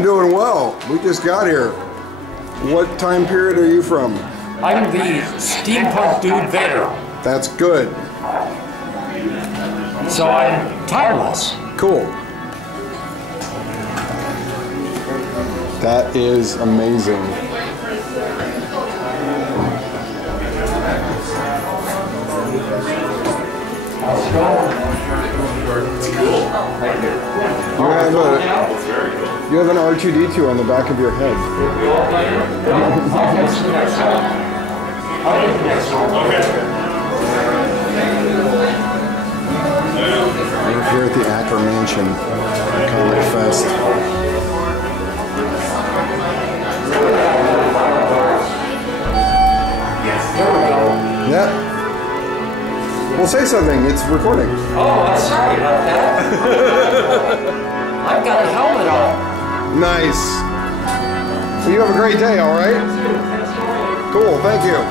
I'm doing well. We just got here. What time period are you from? I'm the steampunk dude Vader. That's good. So I'm timeless. Cool. That is amazing. You have an R2-D2 on the back of your head. We're here at the Acker Mansion Comic Fest. Yeah. Well, say something. It's recording. Oh, I'm sorry about that. I've got a helmet on. Nice. Well, you have a great day, all right? Cool, thank you.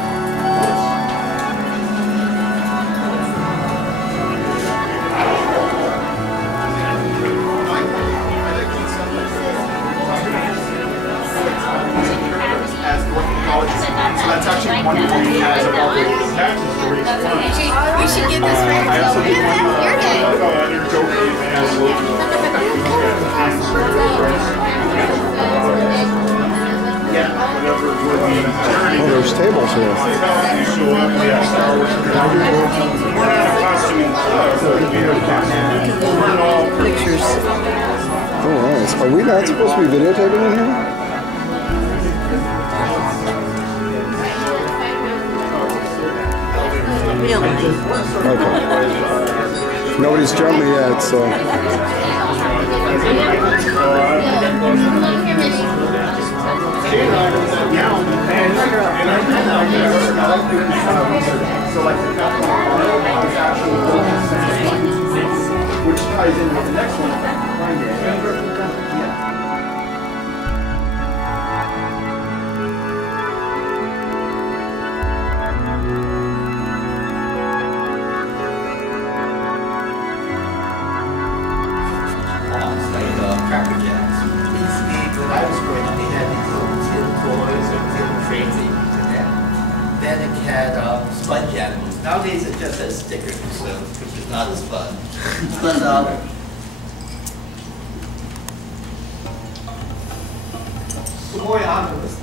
So that's actually one thing he has about the taxes to reach. We should get this right. Your day. Oh, there's tables here. Pictures. Oh, nice. Are we not supposed to be videotaping in here? Really? Okay. Nobody's jumped me yet, so. Which ties in with the next one. Cracker Jacks. Basically, when I was growing up, they had these little tin toys or tin trains that you could connect. Then it had sponge animals. Nowadays, it just has stickers, so which is not as fun. But Tomoe Ame was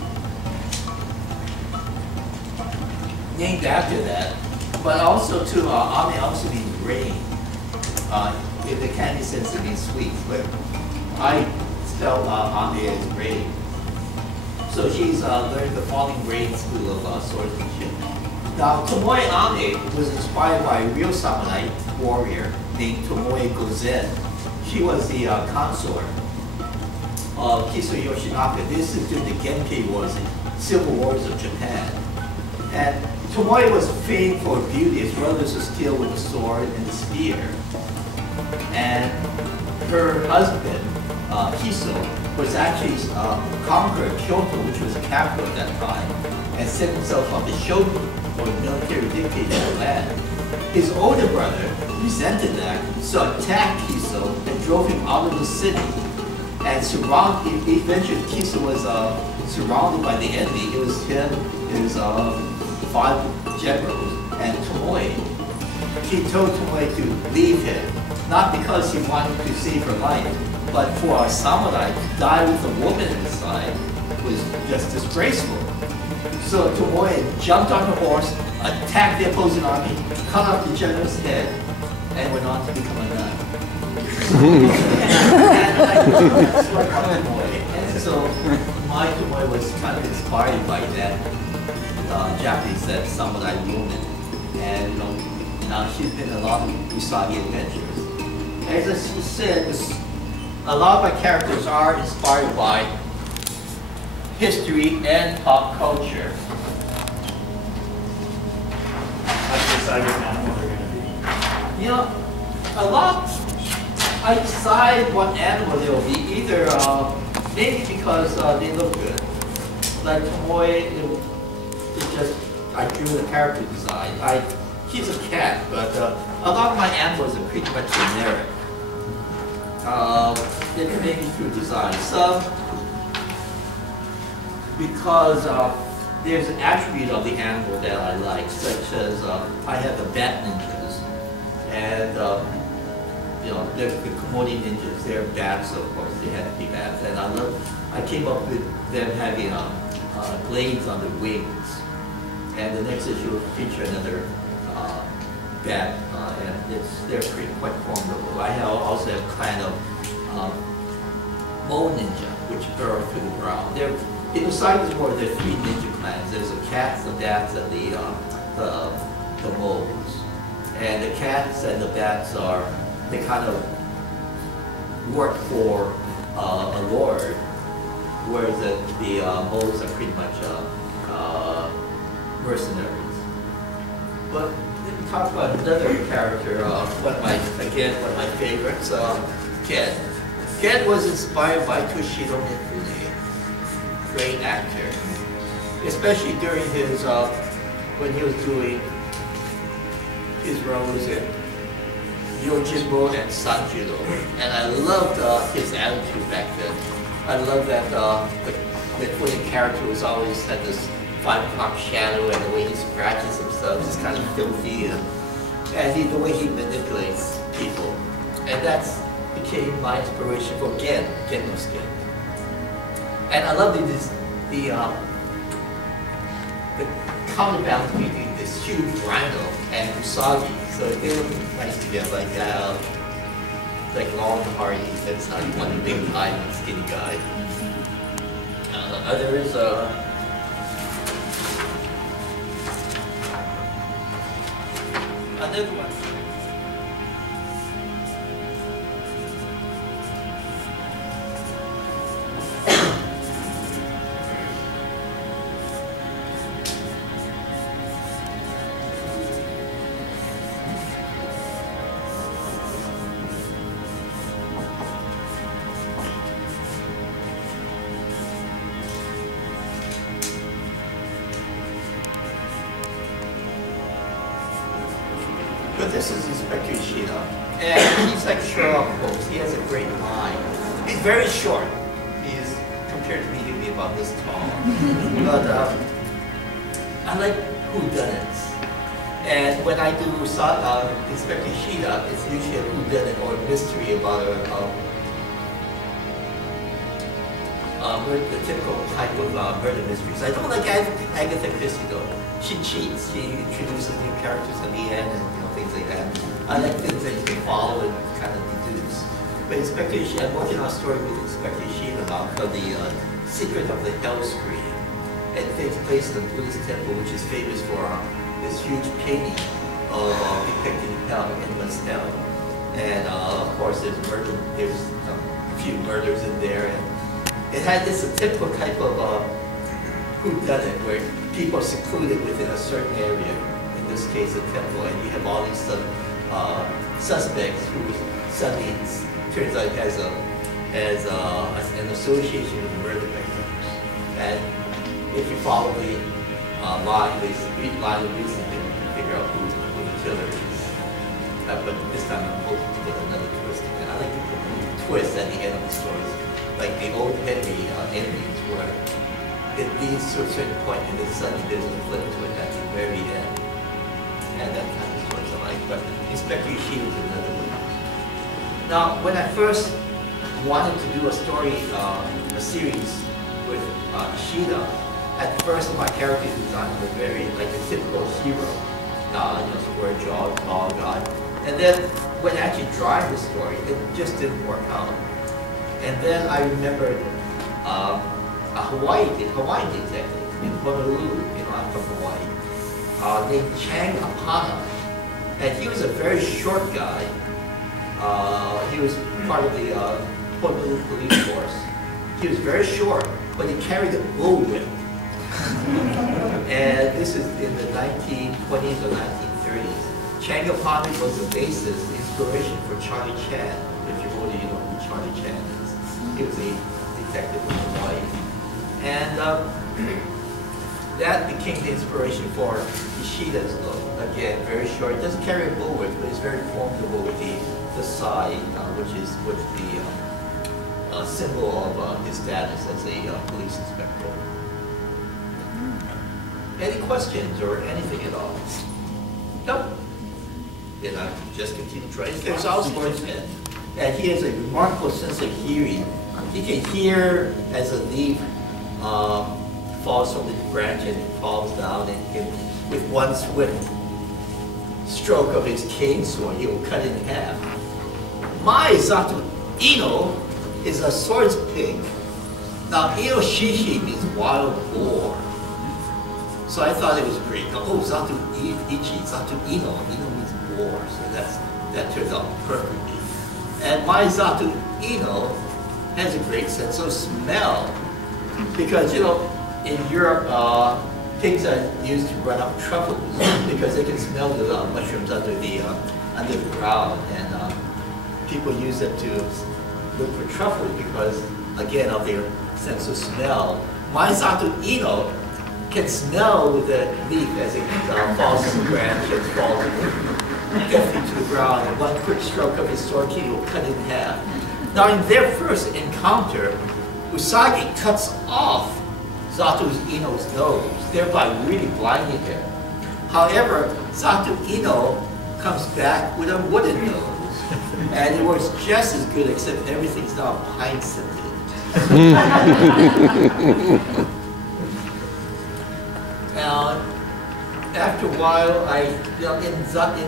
named after that, but also too, Ame also means rain. In the candy sense, it means sweet, but I spell Ame as rain. So she's learned the falling rain school of swordsmanship. Now, Tomoe Ame was inspired by a real samurai warrior named Tomoe Gozen. She was the consort of Kiso Yoshinaka. This is during the Genpei Wars, the civil wars of Japan. And Tomoe was famed for beauty as well as a skill with the sword and the spear. And her husband, Kiso, was actually conquered Kyoto, which was the capital at that time, and set himself up as shogun, or military dictator of the land. His older brother resented that, so attacked Kiso and drove him out of the city. And eventually Kiso was surrounded by the enemy. It was him, his 5 generals, and Tomoe. He told Tomoe to leave him, not because he wanted to save her life, but for a samurai to die with a woman inside was just disgraceful. So Tomoe jumped on her horse, attacked the opposing army, cut off the general's head, and went on to become a nun. And so my Tomoe was kind of inspired by that Japanese samurai woman, and now she's been in a lot of Usagi adventures. As I said, a lot of my characters are inspired by history and pop culture. You know, a lot, I decide what animal they'll be, either maybe because they look good. Like Tomoe, it's just, I drew the character design. He's a cat, but a lot of my animals are pretty much generic. It may be through design. Some because there's an attribute of the animal that I like, such as I have the bat ninjas, and you know, they're the Komodo ninjas. They're bats, of course. They have to be bats, and I came up with them having blades on the wings, and the next issue will feature another bat, and they're quite formidable. I also have a clan of mole ninja, which burrow through the ground. In Usagi War, there are 3 ninja clans. There's the cats, the bats, and the moles. And the cats and the bats they kind of work for a lord, whereas the moles are pretty much mercenaries. But let me talk about another character, one of my favorites, Ken. Ken was inspired by Toshiro Mifune, great actor, especially during his when he was doing his roles in Yojimbo and Sanjuro, and I loved his attitude back then. I love that the Mifune character was always had this 5 o'clock shadow, and the way he scratches himself is kind of filthy, and the way he manipulates people, and that's became my inspiration for Gennosuke. And I love the counterbalance between this huge rhino and Usagi. So they look nice together, like long Hardy. That's not one big guy and skinny guy. There is another one. But this is Inspector Ishida, and he's like Sherlock Holmes. He has a great mind. He's very short. He's, compared to me, he'd be about this tall. But I like whodunits. And when I do Inspector Ishida, it's usually a whodunit or a mystery about the typical type of murder mysteries. I don't like Agatha Christie though. She cheats. She introduces new characters at the end and things like that. I like things that you can follow and kind of deduce. But Inspector Ishida, I'm working on a story with Inspector Ishida now called The Secret of the Hell Screen. And it takes place in the Buddhist temple, which is famous for this huge painting of depicting hell, endless hell. And of course there's a few murders in there. And it had this typical type of whodunit where people are secluded within a certain area. In this case, a temple, and you have all these suspects who suddenly turns out has an association with murder victims. And if you follow the line of reasoning, you can figure out who the killer is. But this time I'm hoping to get another twist. And I like to put twists at the end of the stories, like the old Henry enemies, where it leads to a certain point and then suddenly there's a flip to it at the very end. And that kind of stories I like. But Inspector Ishida is another one. Now, when I first wanted to do a story, a series with Ishida, at first my character design was very like a typical hero. Square jaw, tall guy. And then when I actually tried the story, it just didn't work out. And then I remembered a Hawaii detective in Honolulu, I'm from Hawaii, named Chang Apana. And he was a very short guy. He was part of the Honolulu police force. He was very short, but he carried a bullwhip. And this is in the 1920s or 1930s. Chang Apana was the basis, the inspiration for Charlie Chan, if you already know who Charlie Chan is. He was a detective in Hawaii. And that became the inspiration for Ishida's look. Again, very short. It doesn't carry a bullwhip, but it's very formidable with the side, which is the symbol of his status as a police inspector. Any questions or anything at all? No. Then I just continue trying. There's also sportsman, and he has a remarkable sense of hearing. He can hear as a leaf falls from the branch and falls down, and he can, with one swift stroke of his cane sword, he will cut it in half. My Zato Ino is a swords pig. Now, Inoshishi means wild boar. So I thought it was great. Oh, Zato Ichi, Zato Ino. Ino means boar, so that turned out perfectly. And my Zato Ino has a great sense of smell. Because, you know, in Europe, pigs are used to run up truffles because they can smell the mushrooms under the ground. And people use them to look for truffles because, again, of their sense of smell. My Zato Ino can smell with the leaf as it falls from the branch and falls deftly to the ground. And one quick stroke of his sword key will cut it in half. Now, in their first encounter, Usagi cuts off Zato Ino's nose, thereby really blinding him. However, Zato Ino comes back with a wooden nose, and it works just as good, except everything's now pine-scented. Now, after a while, in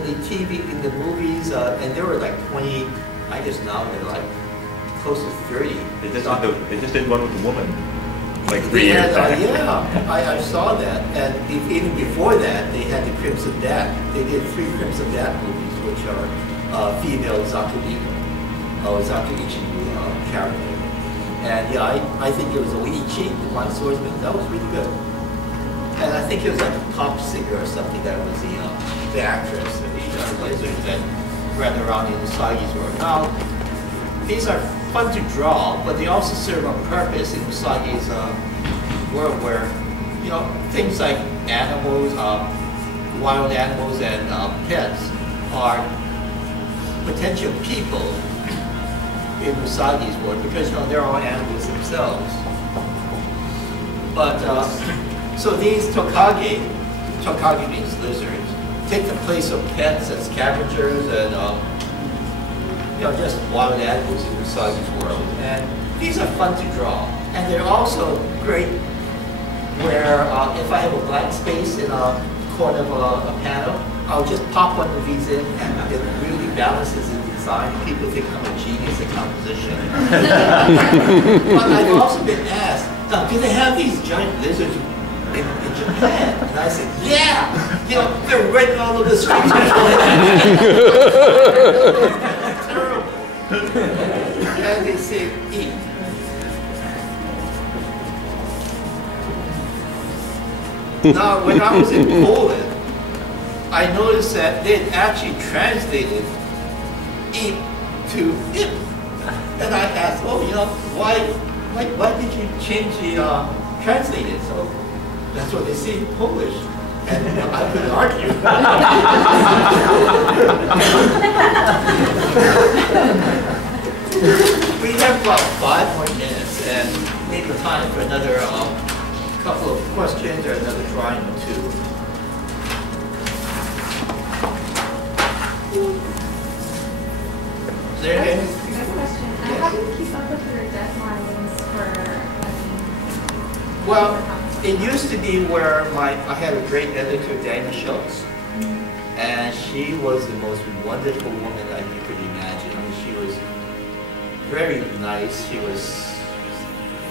the TV, in the movies, and there were like 20, I guess now they're like close to 30. They just did one with a woman, like 3 years back. Yeah, I saw that. And even before that, they had the Crimson Bat. They did 3 Crimson Bat movies, which are female Zakuiko, or Zakuichi character. And yeah, I think it was Oichi, the one swordsman. That was really good. And I think it was like a pop singer or something that was the actress, the lizard that ran around in Usagi's world. Now, these are fun to draw, but they also serve a purpose in Usagi's world where, you know, things like animals, wild animals and pets are potential people in Usagi's world because, you know, they're all animals themselves. But, so these Tokage means lizards, take the place of pets and scavengers and, you know, just wild animals in Usagi's world. And these are fun to draw. And they're also great where if I have a blank space in a corner of a panel, I'll just pop one of these in and it really balances the design. People think I'm a genius at composition. But I've also been asked, now, do they have these giant lizards in Japan? And I said, yeah! You know, they're right all over the streets. And they say, eat. Now, when I was in Poland, I noticed that they had actually translated eat to it. And I asked, oh, you know, why did you change the translated? So that's what they say in Polish. And you know, I couldn't argue. We have about 5 more minutes and maybe time for another couple of questions or another drawing or two. Is there any? Good question. How do you keep up with your deadlines for? Well, it used to be where I had a great editor, Dana Schultz, and she was the most wonderful woman that you could imagine. I mean, she was very nice. She was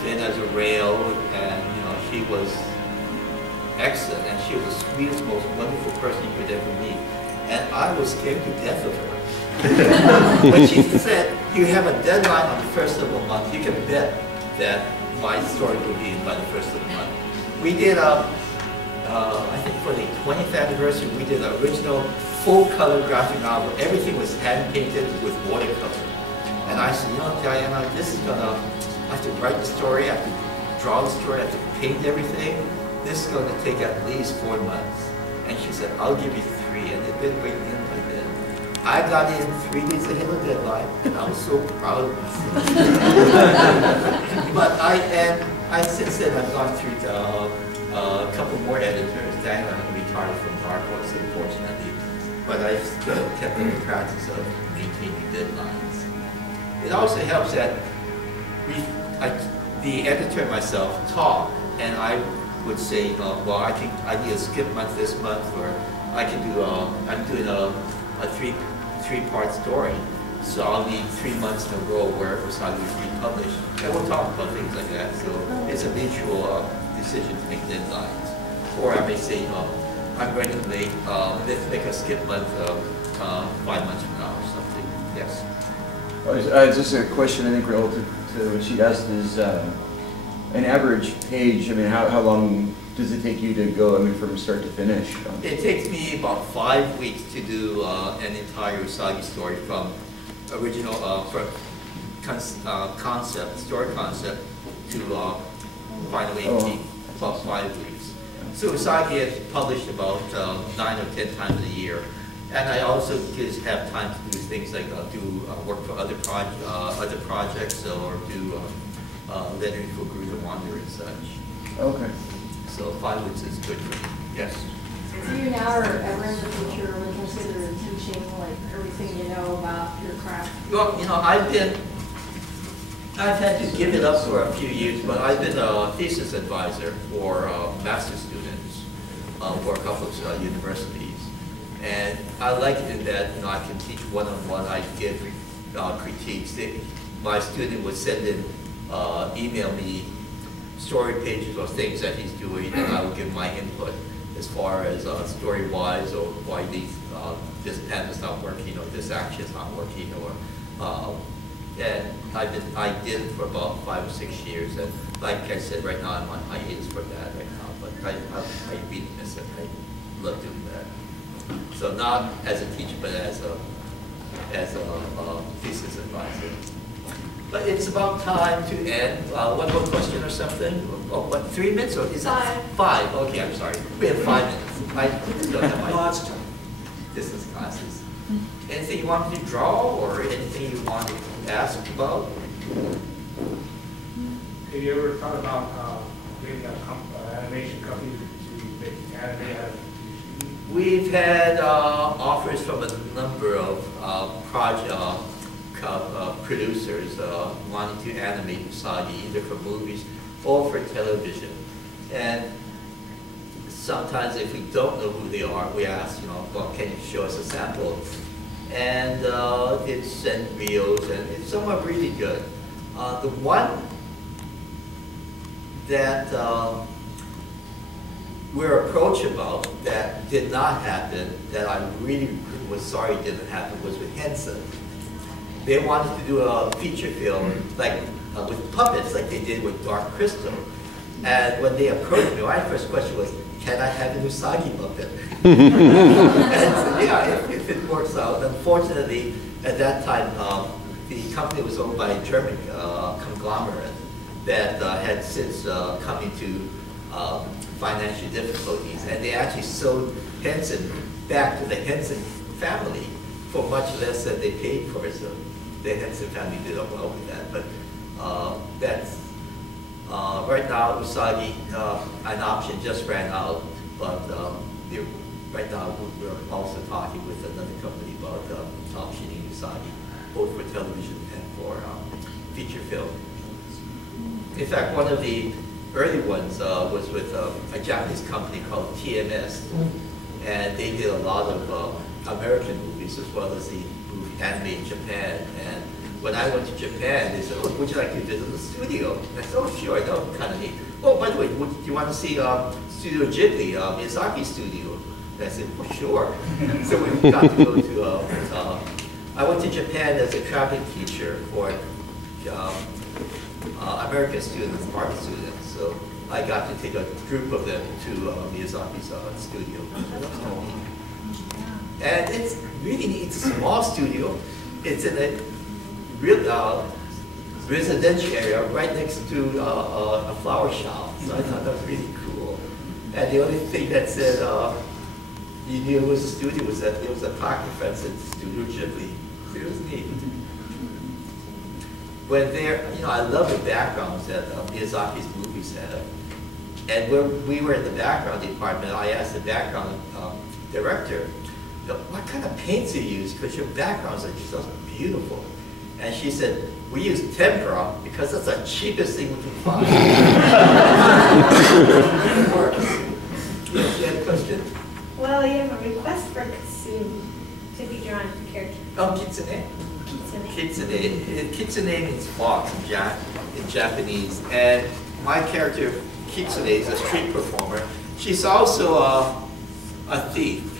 thin as a rail, and you know, she was excellent, and she was the sweetest, most wonderful person you could ever meet. And I was scared to death of her. But she said, you have a deadline on the 1st of the month. You can bet that my story will be in by the 1st of the month. We did I think for the 20th anniversary, we did an original full-color graphic novel. Everything was hand-painted with watercolor. And I said, you know, Diana, this is gonna, I have to write the story, I have to draw the story, I have to paint everything. This is gonna take at least 4 months. And she said, I'll give you 3, and it didn't wait in like that. I got in 3 days ahead of deadline, and I was so proud of myself. But I since then I've gone through a couple more editors, but I still kept in the practice of maintaining deadlines. It also helps that the editor and myself talk, and I would say, well, I think I need a skip month this month, or I can do, I'm doing a three-part story, so I'll need 3 months in a row where Usagi is republished, and we'll talk about things like that. So it's a mutual decision to make deadlines. Or I may say, I'm going to make a skip month 5 months from now or something. Yes. Just a question, I think, relative to what she asked is an average page. I mean, how long does it take you to go? I mean, from start to finish? It takes me about 5 weeks to do an entire Usagi story from original, concept, story concept to finally about 5 weeks. So Usagi is published about 9 or 10 times a year. And I also just have time to do things like work for other projects or do lettering for Guru the Wander and such. Okay. So 5 weeks is good for me. Yes. So you now or ever in the future would consider teaching like everything you know about your craft? Well, you know, I've had to give it up for a few years, but I've been a thesis advisor for master students for a couple of universities. And I like it in that, you know, I can teach one-on-one. I give critiques. My student would send in, email me story pages or things that he's doing, and I would give my input as far as story-wise, or why this pen is not working, or this action is not working, or and I did it for about 5 or 6 years. And like I said, right now I'm on hiatus for that right now, but I really miss it. I love doing that. So not as a teacher, but as a thesis advisor. But it's about time to end. One more question or something? Oh, what, 3 minutes? Or is that 5? Okay, I'm sorry. We have 5 minutes. I don't have my distance classes. Anything you want me to draw, or anything you want to ask about? Have you ever thought about creating an animation company to make anime out of? We've had offers from a number of producers wanting to animate Usagi, either for movies or for television. And sometimes if we don't know who they are, we ask, you know, well, can you show us a sample? And it's sent reels, and some are really good. The one that we're approached about that did not happen, that I really was sorry didn't happen, was with Henson. They wanted to do a feature film like with puppets, like they did with Dark Crystal. And when they approached me, my first question was, can I have an Usagi puppet? And so, yeah, if it works out. Unfortunately, at that time, the company was owned by a German conglomerate that had since come into financial difficulties, and they actually sold Henson back to the Henson family for much less than they paid for it. So the Henson family did well with that. But that's right now Usagi, an option just ran out, but right now we're also talking with another company about optioning Usagi, both for television and for feature film. In fact, one of the early ones was with a Japanese company called TMS, and they did a lot of American movies as well as the movie anime in Japan. And when I went to Japan, they said, "Oh, would you like to visit the studio?" And I said, "Oh, sure, that would be kind of neat." "Oh, by the way, do you want to see Studio Ghibli, Miyazaki studio?" And I said, "Well, sure." So we got to go to. I went to Japan as a traveling teacher for American students, art students. So I got to take a group of them to Miyazaki's studio. And it's really neat. It's a small studio. It's in a real residential area right next to a flower shop. So I thought that was really cool. And the only thing that said you knew it was a studio was that there was a plaque in front that said Studio Ghibli. So it was neat. When they're, you know, I love the backgrounds that Miyazaki's movies have. And when we were in the background department, I asked the background director, what kind of paints you use? Because your backgrounds are just so beautiful. And she said, we use tempera because that's the cheapest thing we can find. It works. Yes, you had a question? Well, you have a request for Kitsune to be drawn for character. Oh, kitsune? Kitsune. Kitsune means fox in Japanese. And my character, Kitsune, is a street performer. She's also a thief.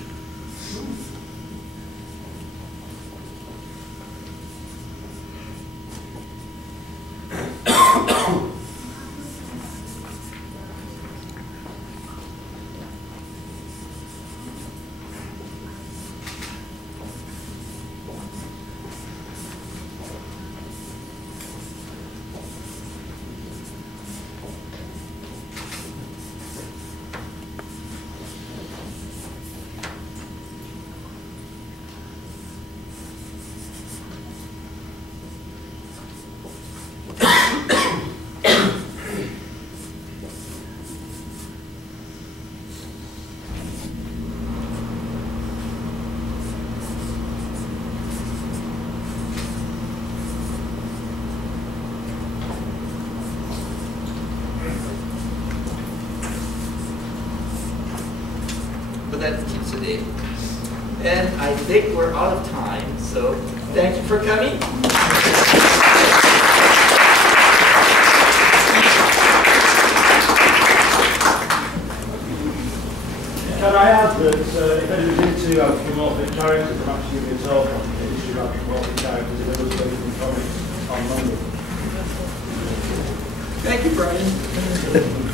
That Kitsune. And I think we're out of time, so thank you for coming. Can I add that if anybody's into anthropomorphic characters, I'm actually going to talk on the issue of anthropomorphic characters in illustrated comics on Monday. Thank you, Brian.